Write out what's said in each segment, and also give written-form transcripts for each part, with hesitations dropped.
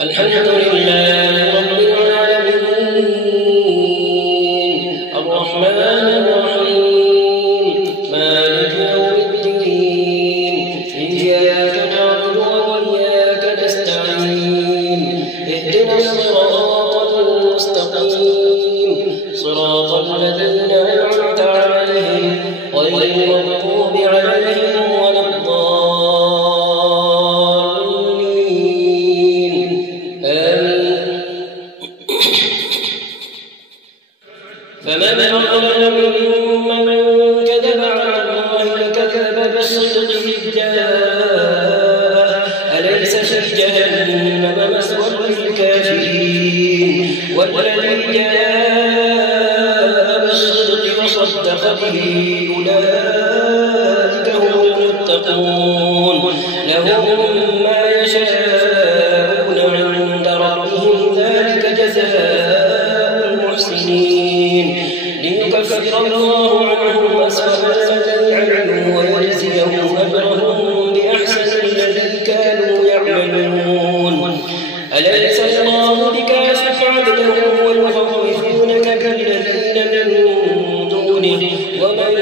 الحمد لله رب العالمين الرحمن الرحيم مالك يوم الدين إياك نعبد وإياك نستعين اهدنا الصراط المستقيم صراط الذين أنعمت عليهم غير المغضوب عليهم ولا الضالين آمين. فمن أظلم ممن كذب على الله وكذب بالصدق إذ جاءه أليس في جهنم مثوى للكافرين والذي جاء بالصدق وصدق به أولئك هم المتقون لهم ما يشاءون عند ربهم ذلك جزاء المحسنين ليكفر الله عنهم أسوأ الذي عملوا ويجزيهم أجرهم بأحسن الذي كانوا يعملون. أليس الله بكاشف عبده ويخوفونك كالذين من دونه ومن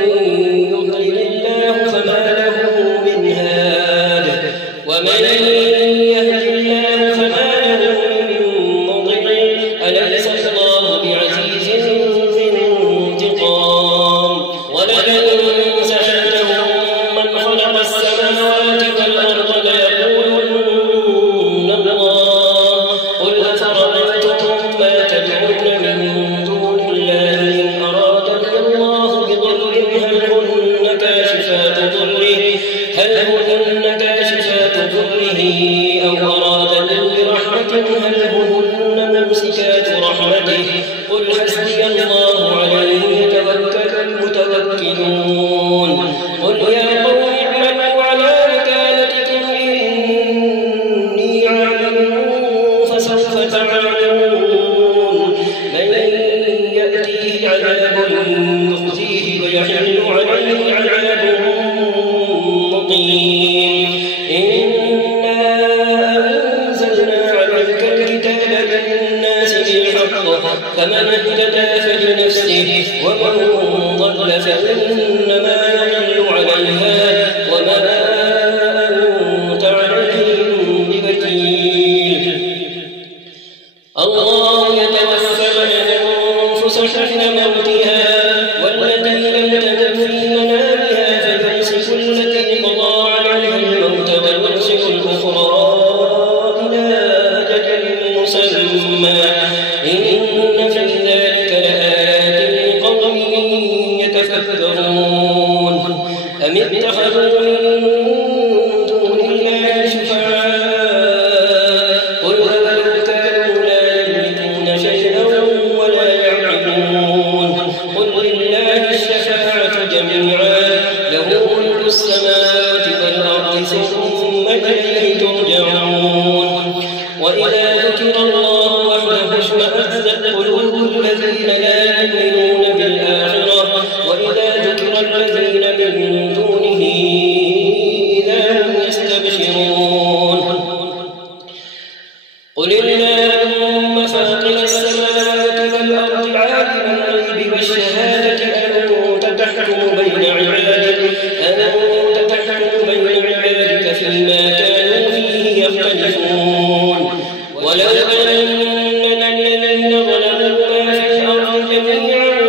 يضلل الله فما له من هاد ومن يهد الله فما له من مضل. أليس الله بعزيز ذي انتقام ولئن سألتهم من خلق السماوات والأرض ليقولن الله قل أفرأيتم ما تدعون من دون الله إن أرادني الله بضر هل هن كاشفات ضره أو أرادني برحمة هل هن ممسكات رحمته قل حسبي الله عليه يتوكل المتوكلون. قل يا قوم اعملوا على مكانتكم إني عامل فسوف تعلمون من يأتيه عذاب يخزيه ويحل عليه عذاب مقيم. إنا أنزلنا عليك الكتاب للناس بالحق فمن اهتدى فلنفسه ومن ضل فإنما يضل عليها وما أنت عليهم بوكيل. الله يتوفى الأنفس حين موتها والتي لم تمت في منامها فيمسك التي قضى عليها الموت ويرسل الأخرى إلى أجل مسمى إن في ذلك لآيات لقوم يتفكرون. أم اتخذوا من دون الله شفعاء قل أولو كانوا لا يملكون شيئا ولا يعقلون قل لله الشفاعة جميعا له ملك السماوات والأرض ثم إليه ترجعون. وإذا ذكر الله وحده اشمأزت قلوب الذين لا يؤمنون بالآخرة وإذا ذكر الذين من دونه إذا هم يستبشرون. قل اللهم فاطر السماوات والأرض عالم الغيب والشهادة أنت تحكم بين عبادك فيما كانوا فيه يختلفون. ولو أن الذين ظلموا ما في الأرض جميعا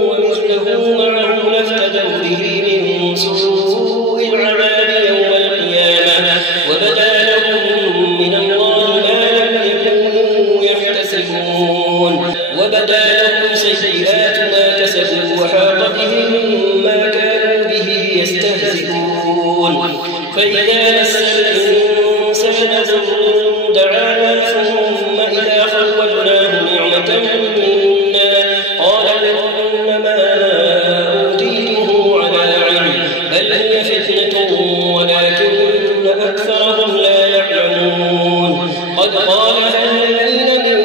ومثله معه لافتدوا به من سوء العذاب يوم القيامة وبدا لهم من الله ما لم يكونوا يحتسبون وبدا لهم سيئات ما كسبوا وحاق بهم ما كانوا به يستهزئون. فإذا مس الإنسان ضر دعانا ثم إذا خولناه نعمة منا قال إنما أوتيته على علم بل هي فتنة ولكن أكثرهم لا يعلمون. قد قالها الذين من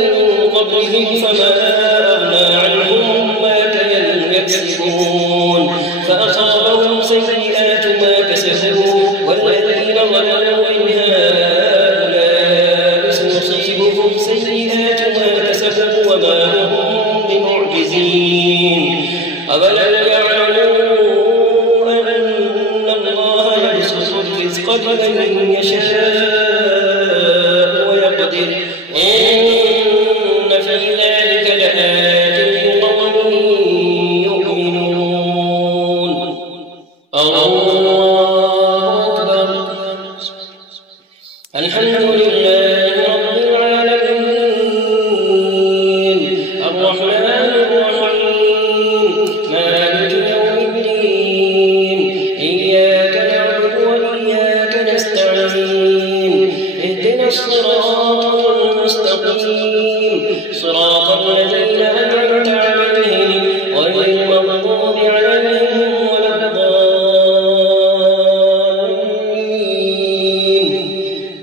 قبلهم فما أغنى عنهم ما كانوا يكسبون فأخذ أصابهم سيئات ما كسبوا والذين ظلموا إن هؤلاء سيصيبهم سيئات ما كسبوا وما هم بمعجزين أولم يعلموا أن الله يبسط الرزق لمن يشاء ويقدر إن في ذلك لآيات لقوم يؤمنون الله أكبر الحمد لله رب العالمين الرحمن الرحيم مالك يوم الدين إياك نعبد وإياك نستعين اهدنا الصراط المستقيم صراط الذين أنعمت عليهم غير المغضوب عليهم ولا الضالين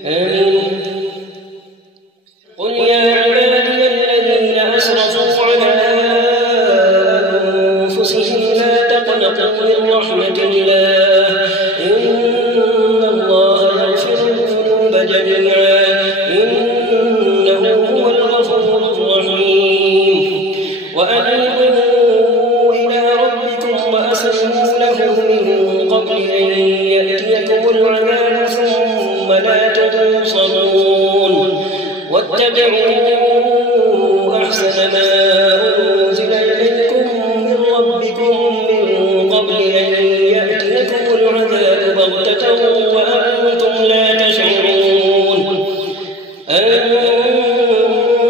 آمين قل يا عبادي الذين أسرفوا على أنفسهم لا تقنطوا من رحمة الله إن الله يغفر الذنوب جميعا إنه هو الغفور الرحيم وأنيبوا إلى ربكم وأسلموا له من قبل أن يأتيكم العذاب ثم لا تنصرون واتبعوا أحسن ما أنزل إليكم من ربكم من قبل أن يأتيكم العذاب بغتة وأنتم لا تشعرون أن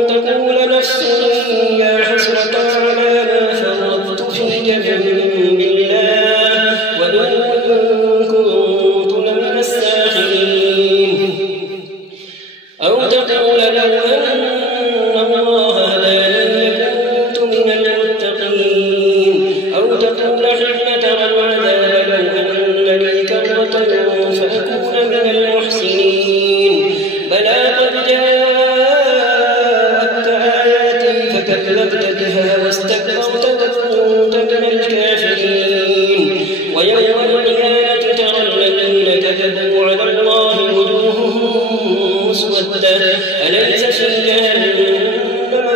تقول نفس يا حسرة على ما فرطت في جنب الله وإن كنت لمن الساخرين أو تقول لو أن الله هداني لكنت من المتقين أو تقول حين ترى العذاب لو أن لي كرة فأكون من المحسنين بلى قد جاءتك آياتي فكذبت بها واستكبرت وكنت من الكافرين ويوم القيامة ترى الذين كذبوا على الله وجوههم مسودة أليس في جهنم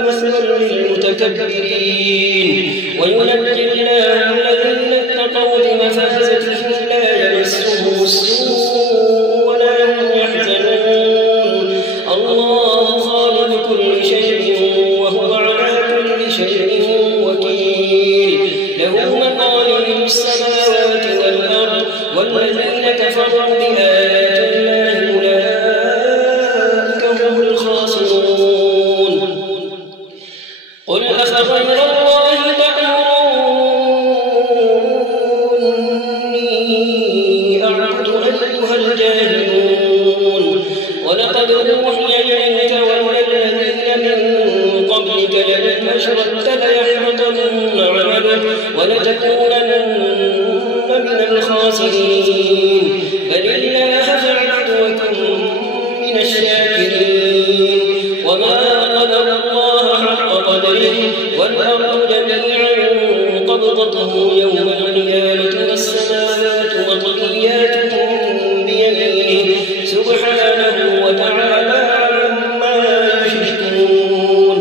مثوى للمتكبرين وينجي الله الذين اتقوا بمفازتهم لا يمسهم السوء ولا هم يحزنون الله خالق كل شيء وهو على كل شيء وكيل له مقاليد السماوات والأرض والذين كفروا بآيات الله أولئك هم الخاسرون قل أفغير الله تأمروني أعبد أيها الجاهلون ولقد أوحي إليك وإلى الذين من قبلك لئن أشركت ليحبطن عملك ولتكونن من الخاسرين بل الله فاعبد وكن من الشاكرين وما قدر الله حق قدره والأرض جميعا قبضته يوم القيامة والسماوات مطويات بيمينه سبحانه وتعالى عما يشركون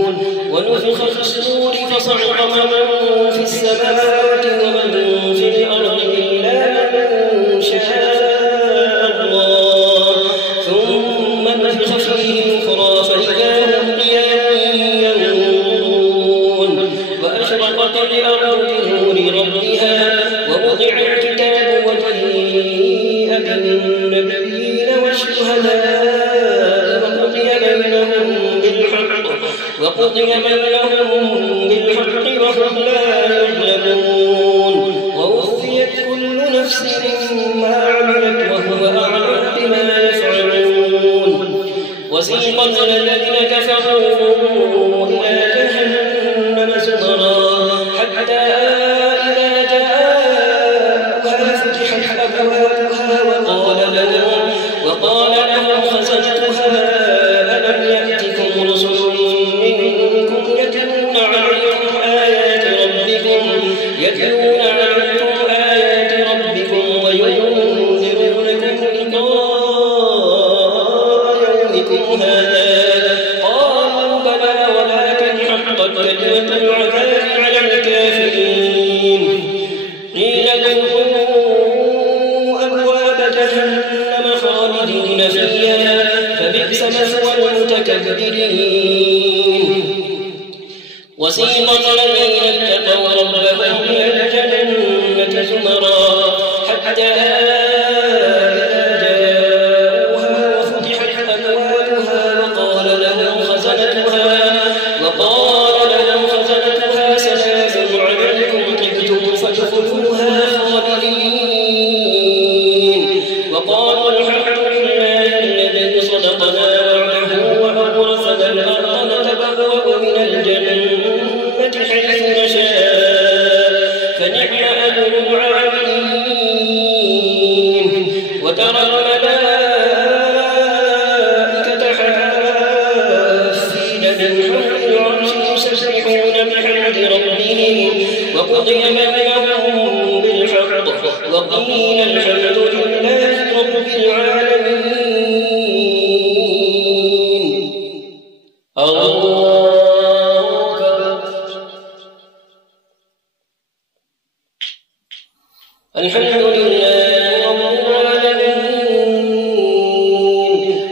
ونفخ في الصور فصعق من في السماوات ومن في الأرض إلا من شاء الله ثم نفخ فيه أخرى فإذا هم قيام ينظرون وأشرقت الأرض بنور ربها ووضع الكتاب وجيء بالنبيين والشهداء وقضي بينهم بالحق وهم لا يظلمون ووفيت كل نفس ما عملت وهو أعلم بما يفعلون وسيق الذين كفروا إلى جهنم زمرا حتى إذا جاءوها فتحت أبوابها وقال لهم خزنتها ألم يأتكم رسل منكم ادخلوا أبواب جهنم خالدين فيها فبئس مثوى المتكبرين. وسيق الذين اتقوا ربهم إلى الجنة زمرا حتى إذا جاءوها وفتحت أبوابها وقال لهم خزنتها سلام عليكم طبتم فادخلوها خالدين وقالوا الحمد لله الذي صدقنا وعده وأورثنا الأرض نتبوأ من الجنة حيث نشاء فنعم أجر العاملين. وترى الملائكة حافين من حول العرش يسبحون بحمد ربهم وقضي بينهم بالحق وقيل الحمد لله رب العالمين. الله أكبر. الحمد لله رب العالمين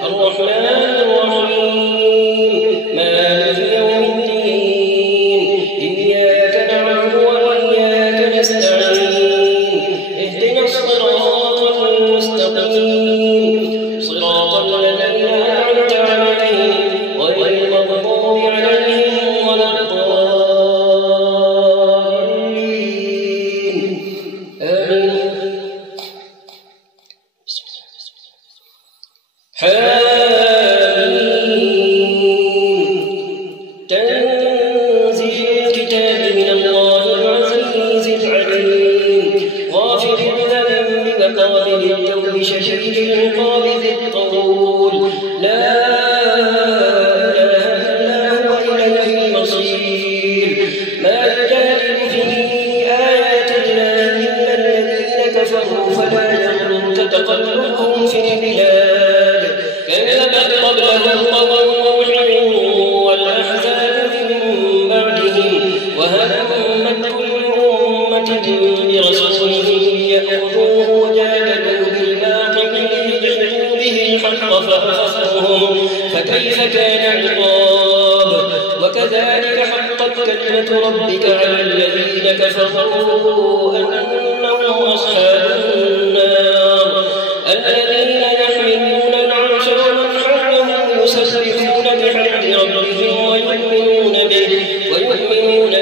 الرحمن الرحيم مالك يوم الدين إياك نعبد وإياك نستعين اهدنا الصراط المستقيم صراط الذين أنعمت عليهم غير المغضوب عليهم ولا الضالين آمين. تنزيل الكتاب من الله العزيز العليم غافر الذنب وقابل التوب شديد العقاب ذي الطول لا إله إلا هو إليه المصير. ما يجادل في آيات الله إلا الذين كفروا فلا يغررك تقلبهم في البلاد. كذبت قبلهم قوم نوح والأحزاب من بعدهم وهمت كل أمة برسولهم ليأخذوه وجادلوا بالباطل ليدحضوا به الحق فأخذتهم فكيف كان عقاب. وكذلك حقت كلمة ربك على الذين كفروا أنهم أصحاب النار الذين يحملون العرش ومن حوله يسبحون بحمد ربهم ويؤمنون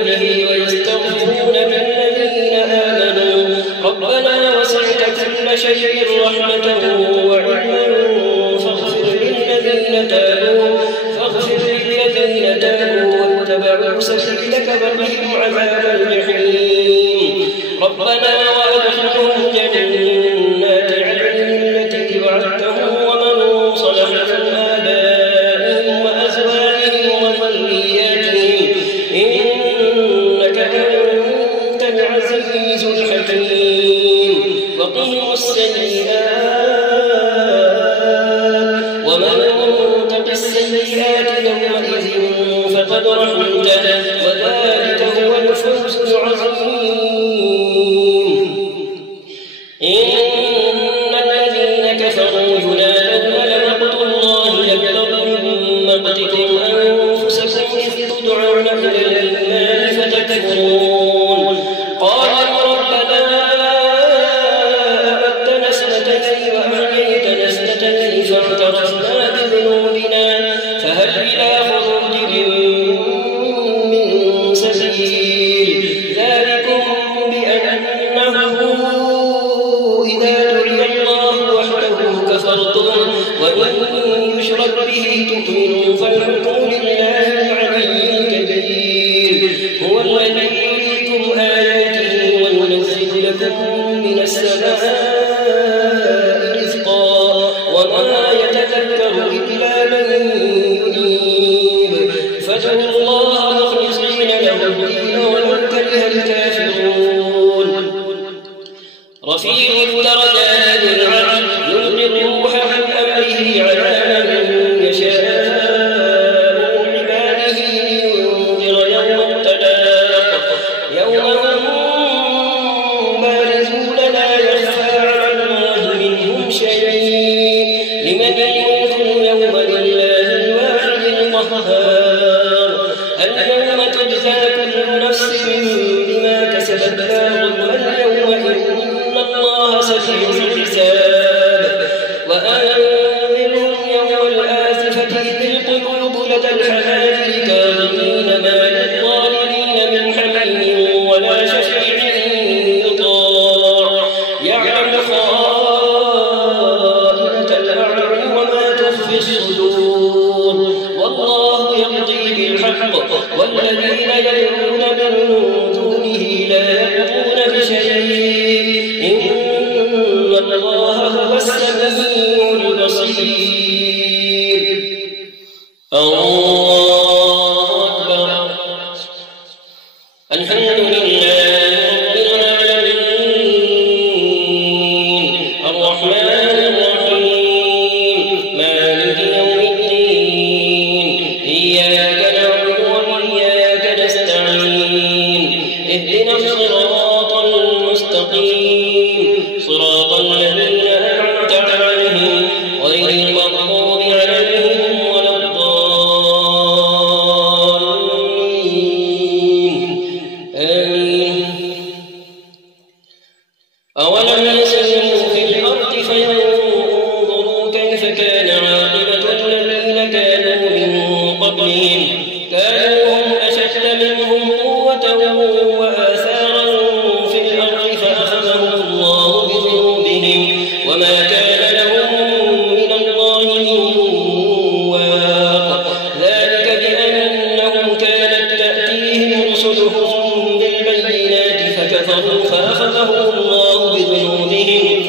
به ويستغفرون للذين آمنوا ربنا وسعت كل شيء رحمة وعلما فاغفر للذين تابوا واتبعوا سبيلك وقهم عذاب الجحيم. ربنا وأدخلهم جنات عدن التي وعدتهم ومن صلح من آبائهم وأزواجهم وذرياتهم إنك أنت العزيز الحكيم. وقهم السيئات ومن تق السيئات يومئذ فقد رحمته وذلك هو الفوز العظيم. إن الذين كفروا ينادون لمقت الله أكبر من مقتكم أنفسكم إذ تدعون إلى الإيمان فتكفرون. قالوا ربنا أمتنا اثنتين وأحييتنا اثنتين فاعترفنا بذنوبنا فهل إلى خروج من سبيل. ذلكم بأنه إذا دعي الله وحده كفرتم وإن يشرك به تؤمنوا فالحكم لله العلي الكبير. هو الذي يريكم آياته وينزل لكم من السماء رزقا وما يتذكر إلا من ينيب فادعوا الله مخلصين له الدين ولو كره الكافرون. رفيع الدرجات العرش يلقي الروح من أمره على من يشاء من عباده لينذر يوم التلاق يوم هم بارزون أولم يسيروا في الأرض فينظروا كيف كان عاقبة الذين كانوا من قبلهم كانوا هم أشد منهم قوة وآثارا في الأرض فأخذهم الله بذنوبهم وما كان لهم من الله من واق ذلك بأنهم كانت تأتيهم رسلهم بالبينات فكفروا فأخذهم الله بذنوبهم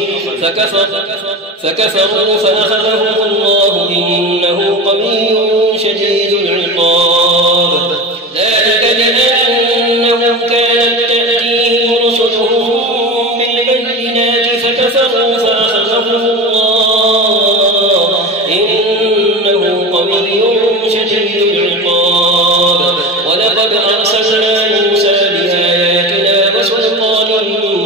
فكفروا فأخذهم الله إنه قوي شديد العقاب ذلك بأنهم كانت تأتيهم رسلهم بالبينات فكفروا فأخذهم الله إنه قوي شديد العقاب ولقد أرسلنا موسى بآياتنا وسلطان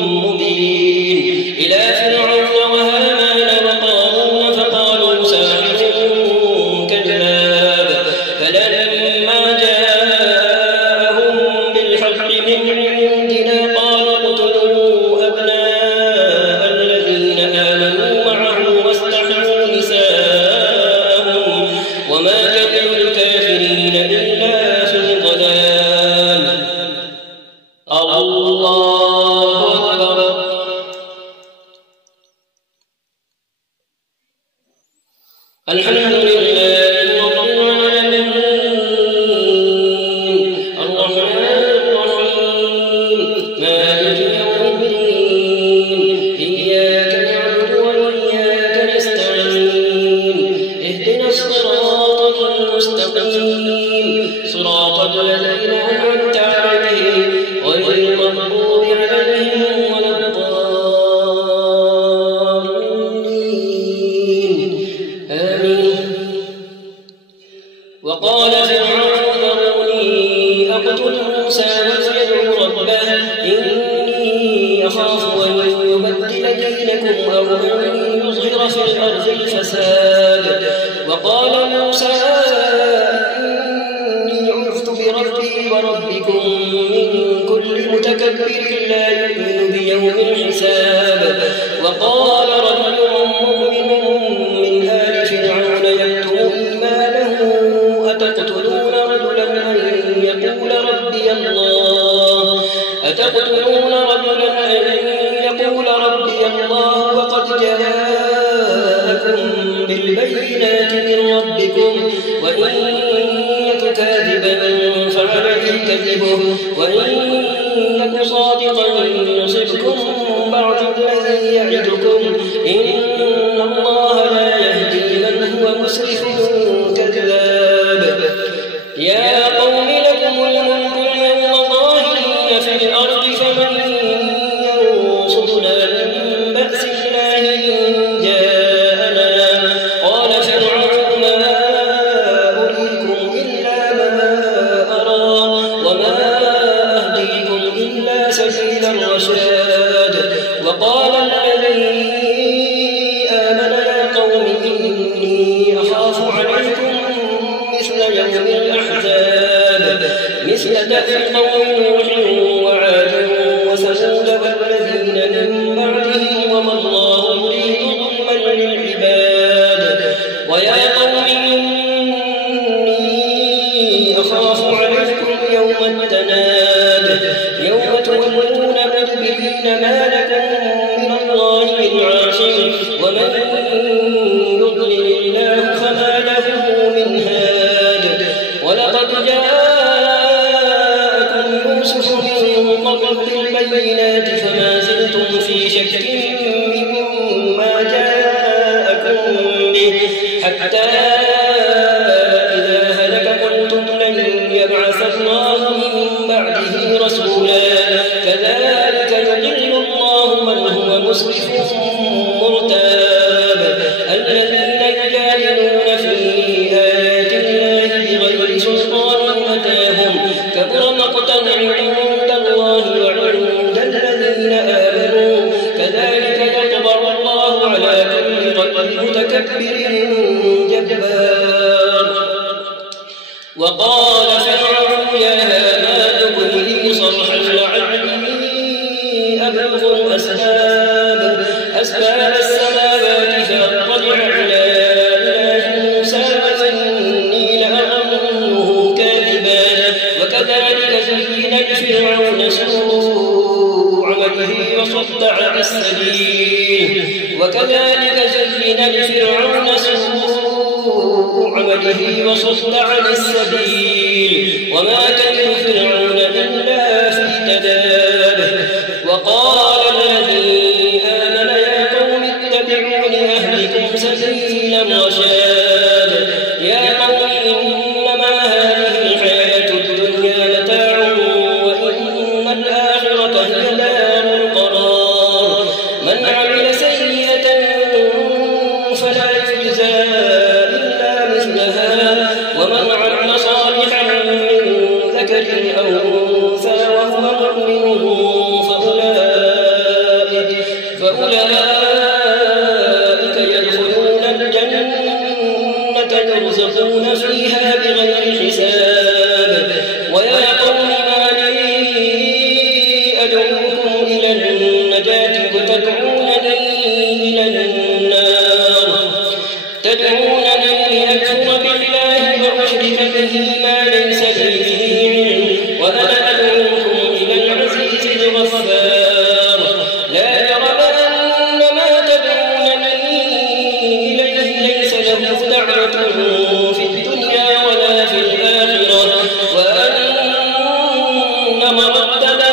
مبين إلى فرعون وهامان وقارون فقالوا ساحر كذاب فلما جاءهم بالحق من عندنا قالوا اقتلوا أبناء الذين آمنوا معه واستحيوا نساءهم وما كيد الكافرين إلا في ضلال الله أكبر الحمد لله رب العالمين الرحمن الرحيم مالك يوم الدين إياك نعبد وإياك نستعين اهدنا الصراط المستقيم صراط الذين أنعمت عليهم غير المغضوب عليهم ولا الضالين آمين وقال فرعون ذروني أقتل موسى وليدع ربه إني أخاف أن يبدل دينكم أو أن يظهر في الأرض الفساد وقال موسى إني عذت بربي وربكم من كل متكبر لا يؤمن بيوم الحساب وقال رجل مؤمن من آل فرعون يكتم إيمانه أتقتلون رجلا أن يقول ربي الله وقد جاءكم بالبينات من ربكم وإن يك كاذبا فعليه كذبه وإن يك صادقا يصبكم بعض الذي يعدكم إن الله لا يهدي من هو مسرف كذاب يا قوم لكم الملك اليوم ظاهرين في الأرض فمن ينصرنا من بأس الله إن جاءنا قال فرعون ما أريكم إلا ما أرى وما أهديكم إلا سبيل الرشاد وقال الذي آمن يا قوم إني أخاف عليكم مثل يوم الأحزاب مثل دأب قوم نوح وعاد وثمود والذين من بعدهم وما الله يريد ظلما للعباد ويا قوم إني أخاف عليكم يوم التناد يوم تولون مدبرين ما لكم من الله من عاصم ومن يضلل الله فما له من هاد ولقد جاءكم يوسف من قبل بالبينات فما زلتم في شك مما جاءكم به حتى إذا هلك قلتم لن يبعث الله من بعده رسولا كذلك يضل الله من هو مسرف مرتاب الذين يجادلون في آيات الله بغير سلطان أتاهم كبر مقتا عند الله وعند أسباب السماوات فأطلع إلى إله موسى فإني لأظنه كاذبا وكذلك زين لفرعون سوء عمله وصد عن السبيل وما كيد فرعون إلا في تباب. وقال الذي آمن يا قوم اتبعون أهلكم سبيل الرشاد. يا قوم إنما هذه الحياة الدنيا متاع وإن الآخرة هي دار القرار. من عمل سيئة فلا يجزى إلا مثلها ومن عمل صالحا من ذكر أو أنثى وهو مؤمن فأولئك يدخلون الجنة يرزقون فيها بغير حساب. ويا قوم ما لي أدعوكم إلى النجاة تدعونني لأكفر بالله وأشرك به ما ليس لي به علم وأنا أدعوكم إلى العزيز الغفار. لا جرم أن ما تدعونني إليه ليس له دعوة في الدنيا ولا في الآخرة وأن مردنا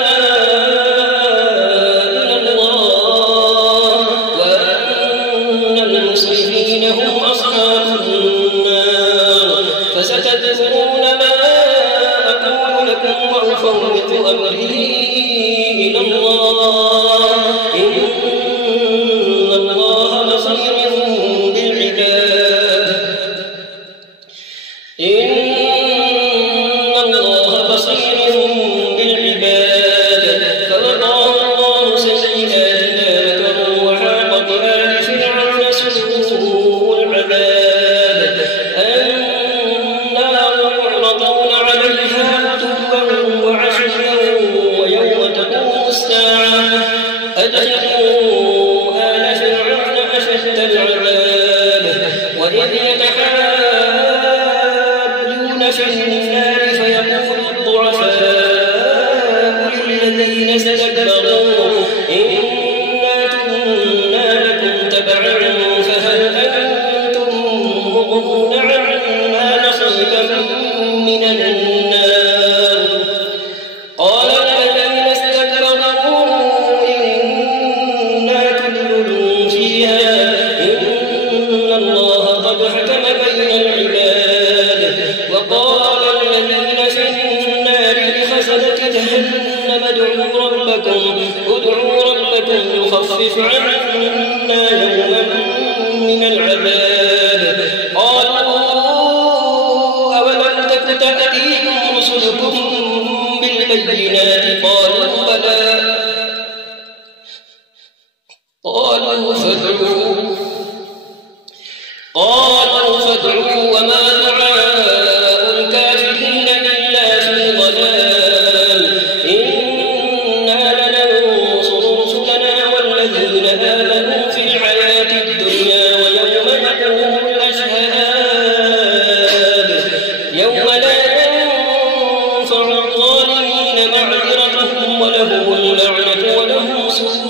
إلى الله وأن المسلمين هم أصحاب النار. فستذكرون ما أقول لكم وأفوض أمري إلى الله إن الله بصير بالعباد. فوقاه الله سيئات ما مكروا وحاق بآل فرعون سوء العذاب. النار يعرضون عليها غدوا وعشيا ويوم تقوم الساعة أدخلوا آل فرعون أشد العذاب. وإذ يتحاجون في النار فيقول الضعفاء للذين استكبروا إنا كنا لكم تبعا فهل أنتم مغنون عنا نصيبا من النار. قال الذين استكبروا إنا كل فيها إن الله قد حكم بين العباد. وقال الذين في النار لخزنة جهنم ادعوا ربكم يخفف عنا يوما من العذاب. قالوا أولم تك تأتيكم رسلكم بالبينات قالوا بلى. قالوا فادعوا وما دعاء الكافرين إلا في ضلال. إنا لننصر رسلنا والذين آمنوا في الحياة الدنيا ويوم يقوم الأشهاد. يوم لا ينفع الظالمين معذرتهم ولهم اللعنة ولهم سوء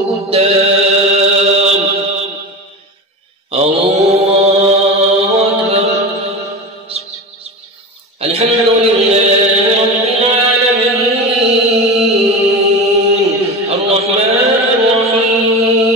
الدار. الحمد لله رب العالمين الرحمن الرحيم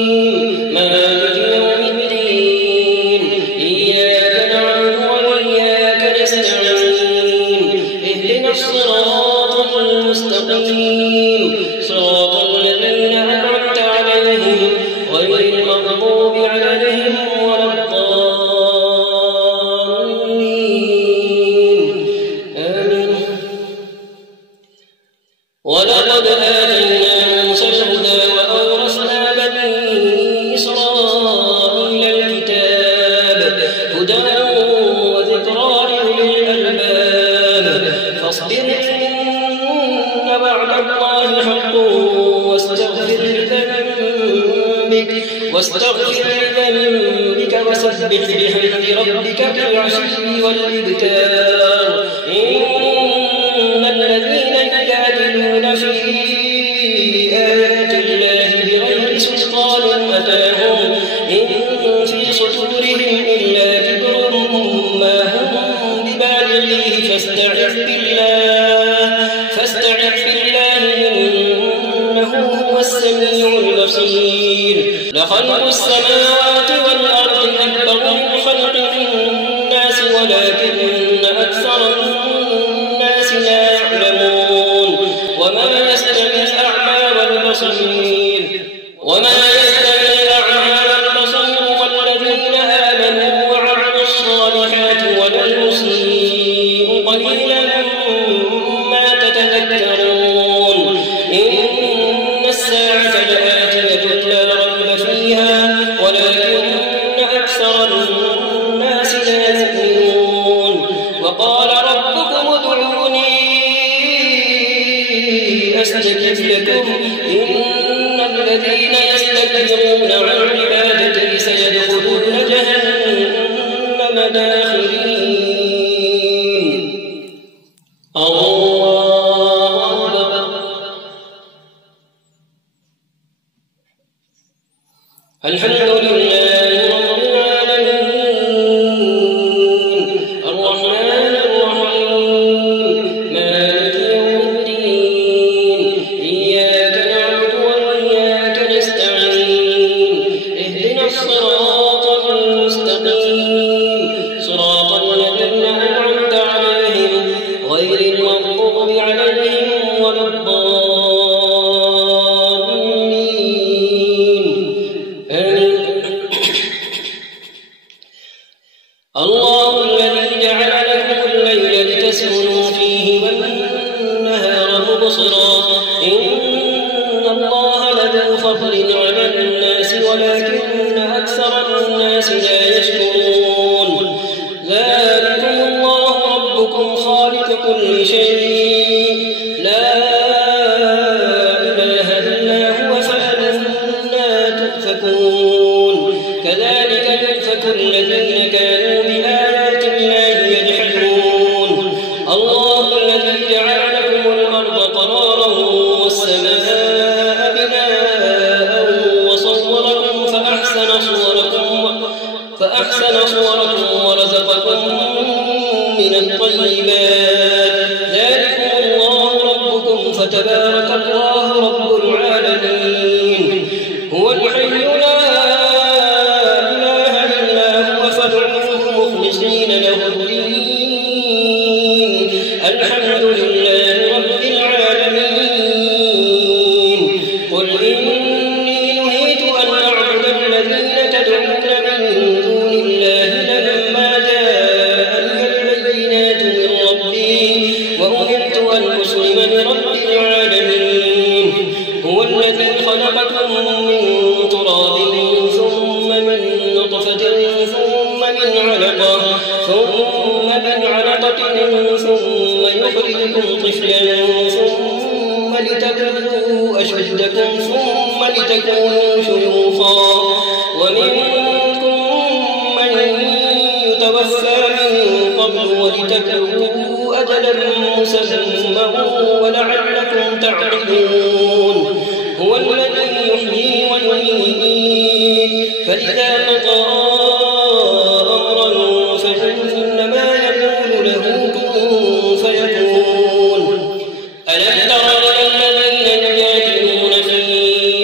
مالك يوم الدين إياك نعبد وإياك نستعين اهدنا الصراط المستقيم صراط الذين أنعمت عليهم غير المغضوب عليهم ولا ولقد آتينا موسى الهدى وأورثنا بني ذنبك واستغفر لذنبك وسبح بحمد ربك بالعشي والإبكار إن الذين يجادلون في آيات الله بغير سلطان أتاهم إن في صدورهم إلا كبر ما هم ببالغيه فاستعذ بالله إنه هو السميع البصير لخلق السماوات والأرض أكبر من خلق الناس ولكن أكثر الناس لا يعلمون وما يستوي الأعمى والبصير والذين آمنوا وعملوا الصالحات ولا المسيء قليلا ما تتذكرون إن الساعة لآتية لا ريب فيها ولكن أكثر الناس لا يؤمنون وقال ربكم ادعوني أستجب لكم إن الذين يستكبرون عن عبادتي سيدخلون جهنم داخرين الله أكبر الحمد لله رب العالمين الرحمن الرحيم مالك يوم الدين إياك نعبد وإياك نستعين اهدنا الصراط المستقيم صراط الذين أنعمت عليهم غير المغضوب عليهم ولا الضالين الله الذي جعل لكم الليل لتسكنوا فيه والنهار مبصرا إن الله لذو فضل على الناس ولكن أكثر الناس لا يشكرون ذلكم الله ربكم خالق كل شيء لا إله إلا هو فأنى تؤفكون كذلك يؤفك الذين كانوا بآيات الله يجحدون الله الذي جعل لكم الأرض قرارا والسماء بناء وصوركم فأحسن صوركم ورزقكم من الطيبات ذلكم الله ربكم فتبارك الله رب العالمين هو الحي لا إله إلا هو فادعوه مخلصين له الدين الحمد لله رب العالمين قل إني نهيت أن أعبد الذين تدعون من دون الله لما جاءني البينات من ربي وأمرت أن أسلم لرب العالمين هو الذي خلقكم من تراب ثم من نطفة ثم من علقة ثم يخرجكم طفلا ثم لتبلغوا أشدكم ثم لتكونوا شيوخا ومنكم من يتوفى من قبل ولتبلغوا أجلا مسمى ولعلكم تعقلون هو الذي يحيي ويميت فإذا قضى أمرا فإنما يقول له كن فيكون ألم تر إلى الذين يجادلون في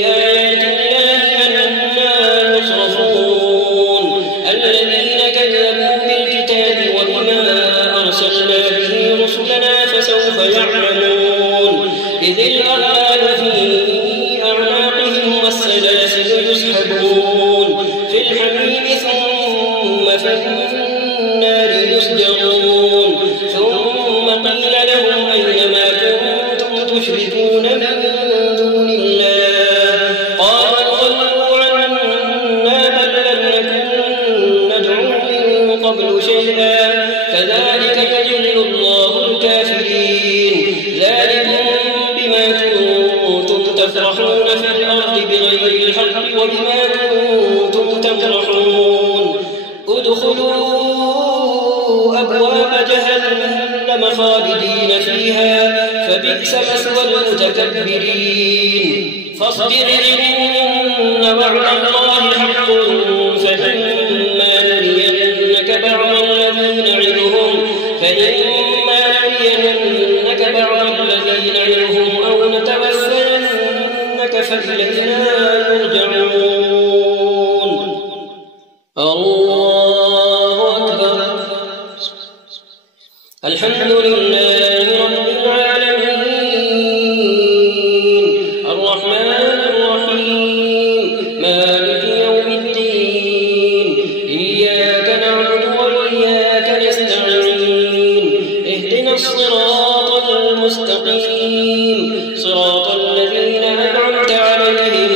آيات الله أنى يصرفون الذين كذبوا بالكتاب وبما أرسلنا به رسلنا فسوف يعلمون إذ الأغلال في أعناقهم والسلاسل يسحبون في الحميم ثم في النار يسجرون ثم قيل لهم أين ما كنتم تشركون من دون الله قالوا ضلوا عنا بل لم نكن ندعو من قبل شيئا كذلك يضل الله الكافرين ذلكم بما كنتم تفرحون في الأرض بغير الحق وبما كنتم تمرحون ادخلوا أبواب جهنم خالدين فيها فبئس مثوى المتكبرين فاصبر إن وعد الله حق فإما نرينك بعض الذين نعدهم أو نتوفينك فإلينا يرجعون الله أكبر الحمد لله رب العالمين الرحمن الرحيم مالك يوم الدين إياك نعبد وإياك نستعين اهدنا الصراط المستقيم صراط الذين أنعمت عليهم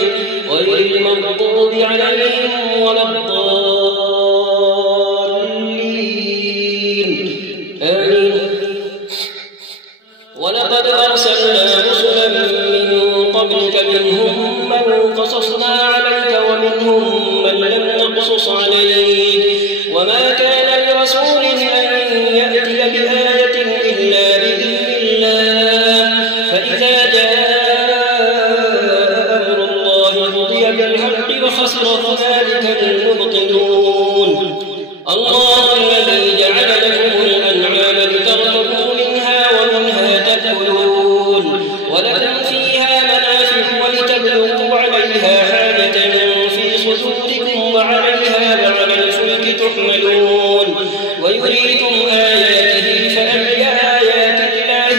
غير المغضوب عليهم ولا الضالين آمين ولقد أرسلنا رسلا من قبلك منهم من قصصنا عليك ومنهم من لم نقصص عليك وما كان لرسول أن يأتي بآية إلا بإذن الله فإذا جاء أمر الله قضي بالحق وخسر ذلك المبطلون الله الذي جعل لكم الأنعام لتركبوا منها ومنها تأكلون ولكم فيها منافع ولتبلغوا عليها حاجة في صدوركم وعليها وعلى الفلك تحملون ويريكم آياته فأي آيات الله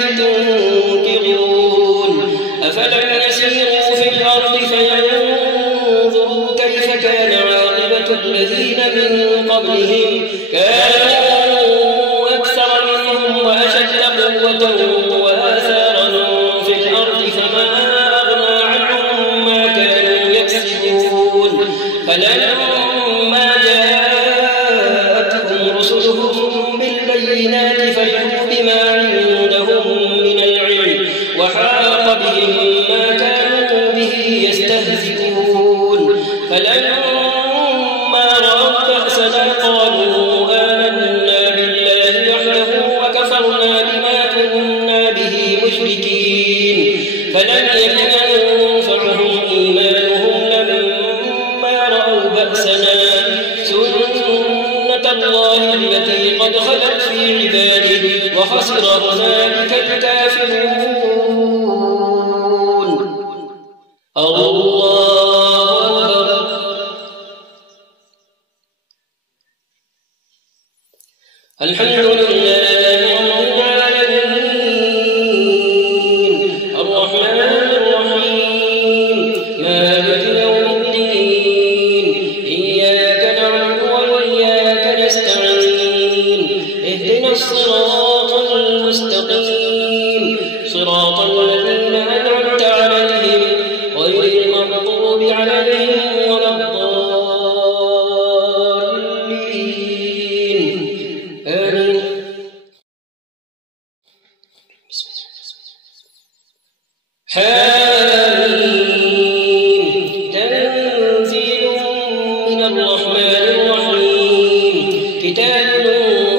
تنكرون أفلم يسيروا في الأرض فينظروا كيف كان عاقبة الذين من قبلهم كانوا أكثر منهم وأشد قوة وآثارا في الأرض فما أغنى عنهم ما كانوا يكسبون فلما جاءتهم رسلهم بالبينات فرحوا بما عندهم من العلم وحاق بهم ما كانوا به يستهزئون فلما رأوا بأسنا قالوا آمنا بالله وحده وكفرنا بما كنا به مشركين فلم يكن ينفعهم إيمانهم لما رأوا بأسنا سنة الله التي قد خلت في عباده وخسر هنالك الكافرون الله أكبر الحمد لله رب العالمين الرحمن الرحيم مالك يوم الدين إياك نعبد وإياك نستعين اهدنا الصراط المستقيم صراط الذين أنعمت عليهم غير المغضوب عليهم ولا الضالين آمين حميم تنزيل من الرحمن الرحيم كتاب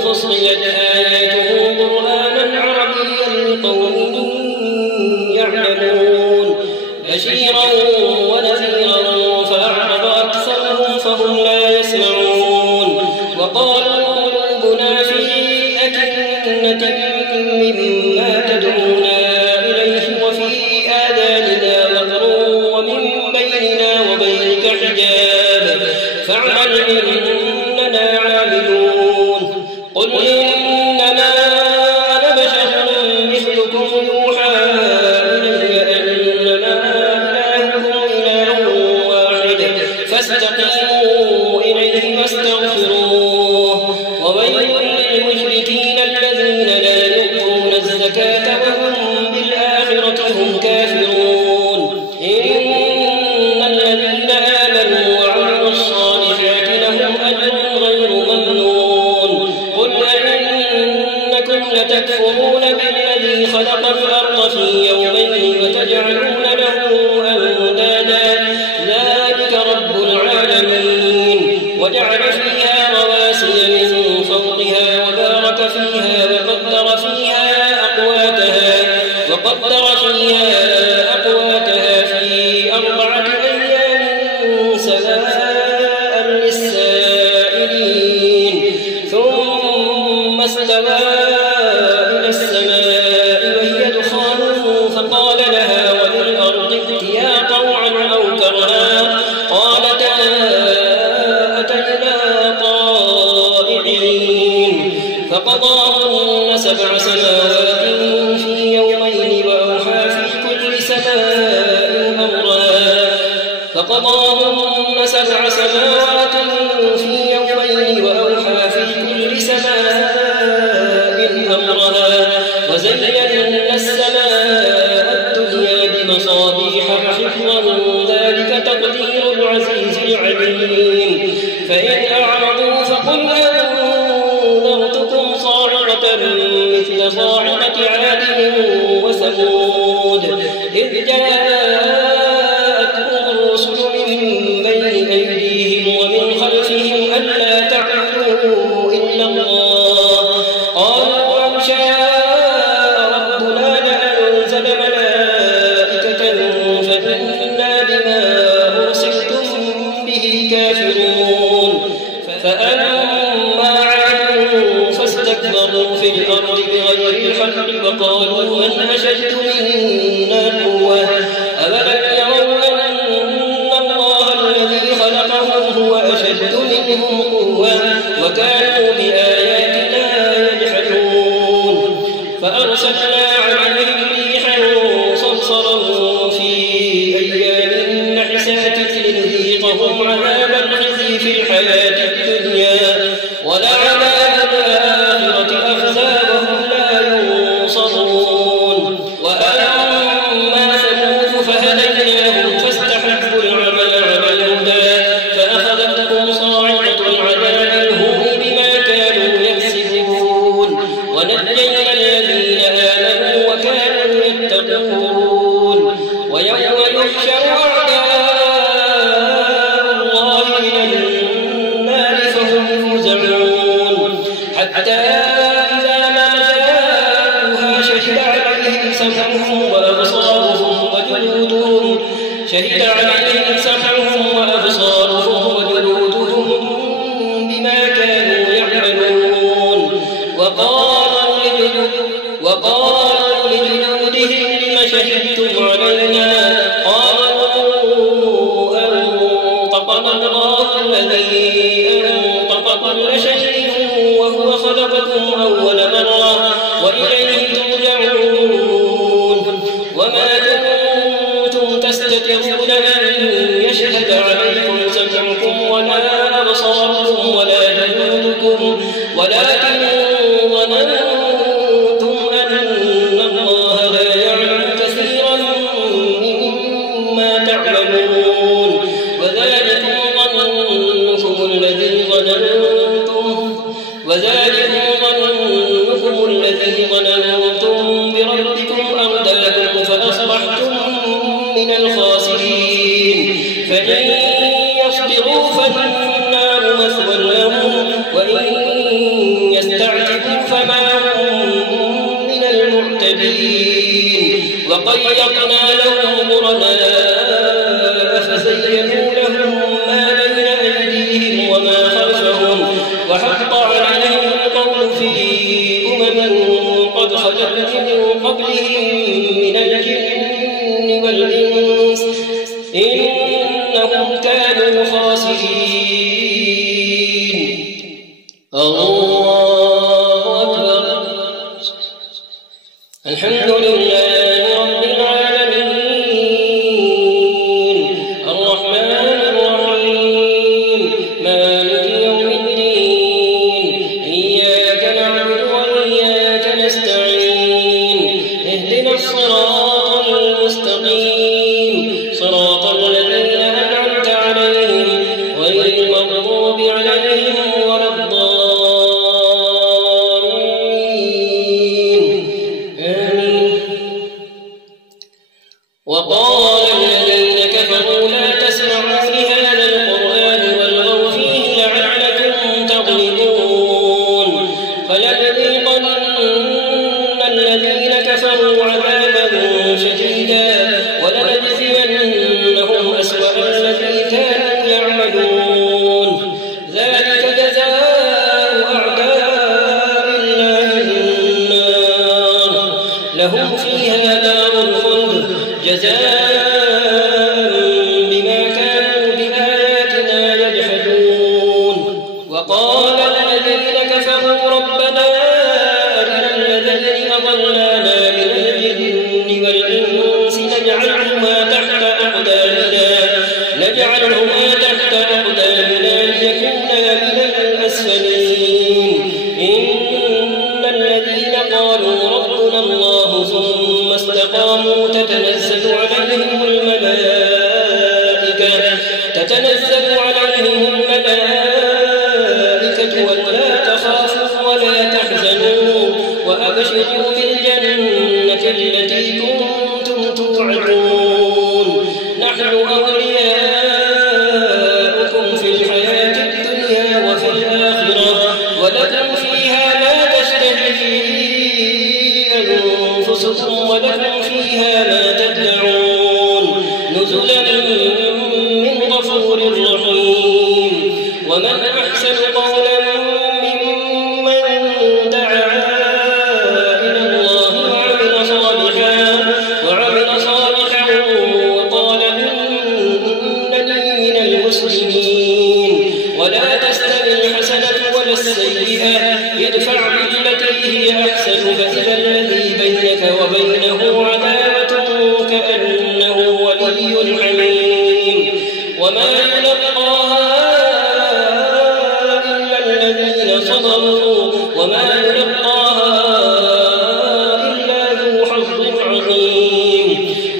فصلت آياته قرآنا عربيا لقوم يعلمون بشيرا ونذيرا فأعرض أكثرهم فهم لا يسمعون وقالوا قلوبنا في أكنة مما تدعونا إليه وفي آذاننا وقر ومن بيننا وبينك حجاب فاعمل إننا عاملون قل إنما أنا بشر مثلكم يوحى إلي أنما إلهكم إله واحد فاستقيموا إليه واستغفروه وويل للمشركين الذين لا يؤتون الزكاة وهم بالآخرة هم كافرون إن الذين آمنوا وعملوا الصالحات لهم أجر غير ممنون قل أئنكم لتكفرون بالذي خلق الأرض في يومين وتجعلون له أندادا فقضاهن 7 سماوات في يومين وأوحى في كل سماء أمرها وزينا السماء الدنيا بمصابيح وحفظا ذلك تقدير العزيز العليم فإن أعرضوا فقل أنذرتكم صاعقة مثل صاعقة عاد وثمود إذ جاءتهم الرسل من بين أيديهم ومن خلفهم ألا تعبدوا إلا الله قالوا لو شاء ربنا لأنزل ملائكة فإنا بما أرسلتم به كافرون فأما عاد فاستكبروا في الأرض بغير الحق وقالوا من أشد منا قوة أولم يروا أن الله الذي خلقهم هو أشد منهم قوة وكانوا بآياتنا يجحدون فأرسلنا عليهم ريحا صرصرا في أيام نحسات لنذيقهم عذاب الخزي في الحياة الدنيا ولعذاب الآخرة أخزى وهم لا ينصرون وأما ثمود فهديناهم فاستحبوا العمى على الهدى فأخذتهم صاعقة العذاب الهون بما كانوا يكسبون ونجينا الذين آمنوا وكانوا يتقون ويوم يحشر أعداء الله إلى النار فهم يوزعون حتى إذا ما جاءوها شهد عليهم سمعهم وأبصارهم وجلودهم بما كانوا يعملون وقالوا لجلودهم لم شهدتم علينا قالوا أنطقنا الله الذي أنطق كل شيء وهو خلقكم أول مرة وإليه ترجعون وما كنتم تستترون أن يشهد عليكم سمعكم ولا أبصاركم ولا جلودكم ولكن ظننتم أن الله لا يعلم كثيرا مما تعملون وذلكم ظنكم الذي ظننتم بربكم أرداكم فأصبحتم من الخاسرين فإن يصبروا فالنار مثوى لهم وإن يستعتبوا فما هم من المعتدين وقيضنا لهم قرناء فزينوا لهم ما بين أيديهم وما خلفهم وحق عليهم القول في قد خلت من قبلهم من الجن والإنس إنهم كانوا خاسرين الله أكبر الحمد لله رب العالمين الرحمن الرحيم مالك يوم الدين إياك نعبد وإياك نستعين اهدنا الصراط المستقيم صراط الذين أنعمت عليهم غير المغضوب عليهم ولا الضالين آمين وقال الذين كفروا لا تسمعوا لهذا القرآن والغوا فيه لعلكم تغلبون فلنذيقن الذين كفروا عذابا شديدا ولنجزينهم أسوأ الذي كانوا يعملون ذلك جزاء أعداء الله النار لهم فيها دار الخلد جزاء بما كانوا بآياتنا يجحدون وقال الذين كفروا ربنا أرنا الذين أضلانا من الجن والإنس نجعلهما تحت أقدامنا تتنزل عليهم الملائكة ولا تخافوا ولا تحزنوا وأبشروا بالجنة التي كنتم توعدون نحن أولياؤكم في الحياة الدنيا وفي الآخرة ولكم فيها ما تشتهي أنفسكم ولكم فيها ما تدعون نزلا من غفور رحيم ومن أحسن قولا ممن دعا إلى الله وعمل صالحا وقال إنني من المسلمين ولا تستوي الحسنة ولا السيئة ادفع بالتي هي أحسن فإذا الذي بينك وبينه عداوة كأنه ولي حميم وما يلقاها إلا الذين صبروا وما يلقاها إلا ذو حظ عظيم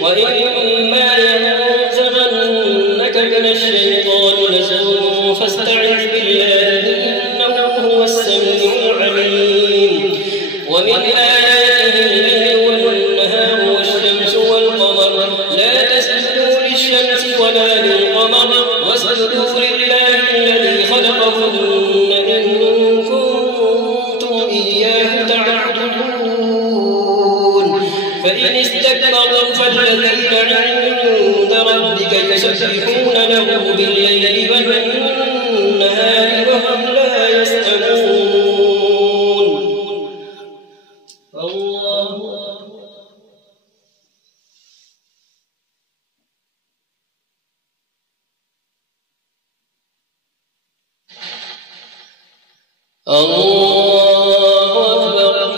وإما ينزغنك من الشيطان نزغ فاستعذ بالله إنه هو السميع العليم ومن آياته الليل والنهار والشمس والقمر لا تسجدوا للشمس ولا للقمر واسجدوا لله الذي خلقهن إن كنتم إياه تعبدون فإن استكبروا فالذين عند ربك يسبحون له بالليل والنهار وهم لا يسأمون الله أكبر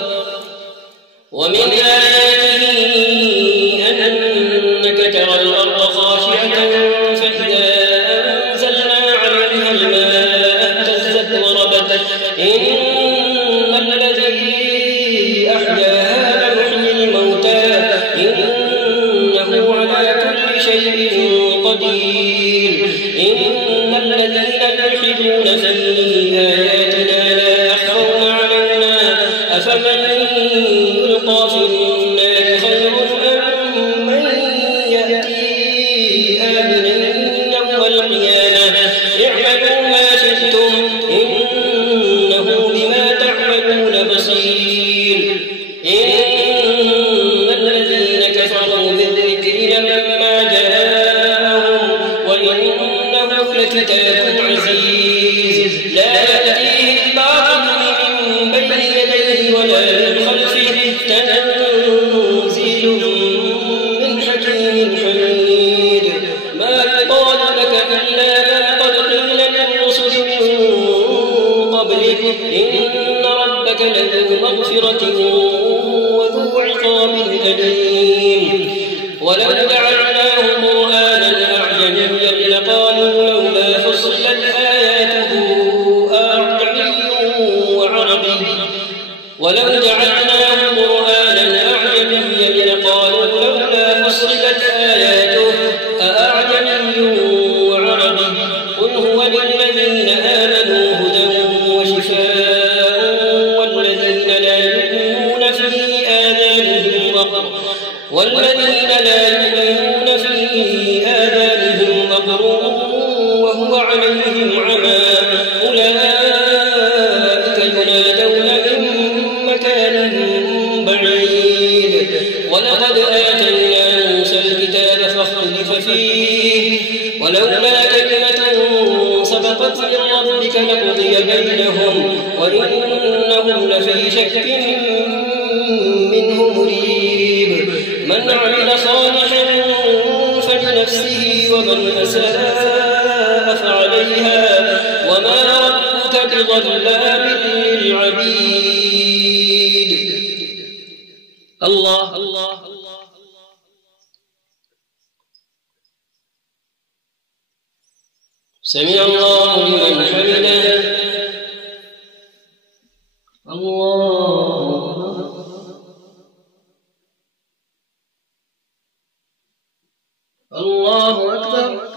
ومن آياته أنك ترى الأرض خاشعة فإذا أنزلنا عليها الماء اهتزت وربت إن الذي أحياها لمحيي الموتى إنه على كل شيء قدير إن الذين يلحدون في آياتنا لا يخفون علينا أفمن يلقى في النار خير أم من يأتي آمنا يوم القيامة اعملوا ما شئتم إنه بما تعملون بصير إن الذين كفروا بالذكر لما جاءهم وإنه لكتاب عزيز لا يأتيه الباطل من بين يديه ولا من خلفه تنزيل من حكيم حميد ما يقال لك إلا ما قد قيل للرسل من قبلك إن ربك لذو مغفرة وذو عقاب أليم ولو جعلناه قرآنا أعجميا لقالوا لولا فصلت آياته أعجمي وعربي ولو جعلناه قرآنا أعجميا لقالوا لولا فصلت آياته أأعجمي وعربي قل هو للذين آمنوا هدى وشفاء والذين لا يؤمنون في آذانهم وقر وهو عليهم عمى أولئك ينادون من مكان بعيد ولقد آتينا موسى الكتاب فاختلف فيه ولولا كلمة سبقت من ربك لقضي بينهم وإنهم لفي شك منه مريب من عمل صالحا فلنفسه ومن أساء فعليها وما ربك بظلام للعبيد الله سمع الله لمن حمده الله أكبر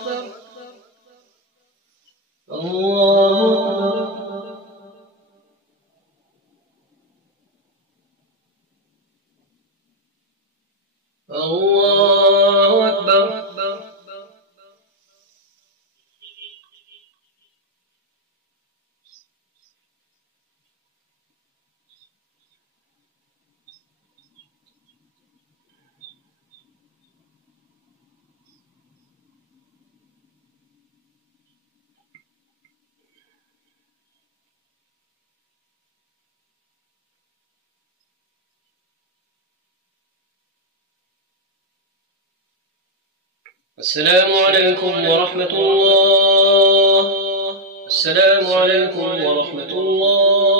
السلام عليكم ورحمة الله. السلام عليكم ورحمة الله.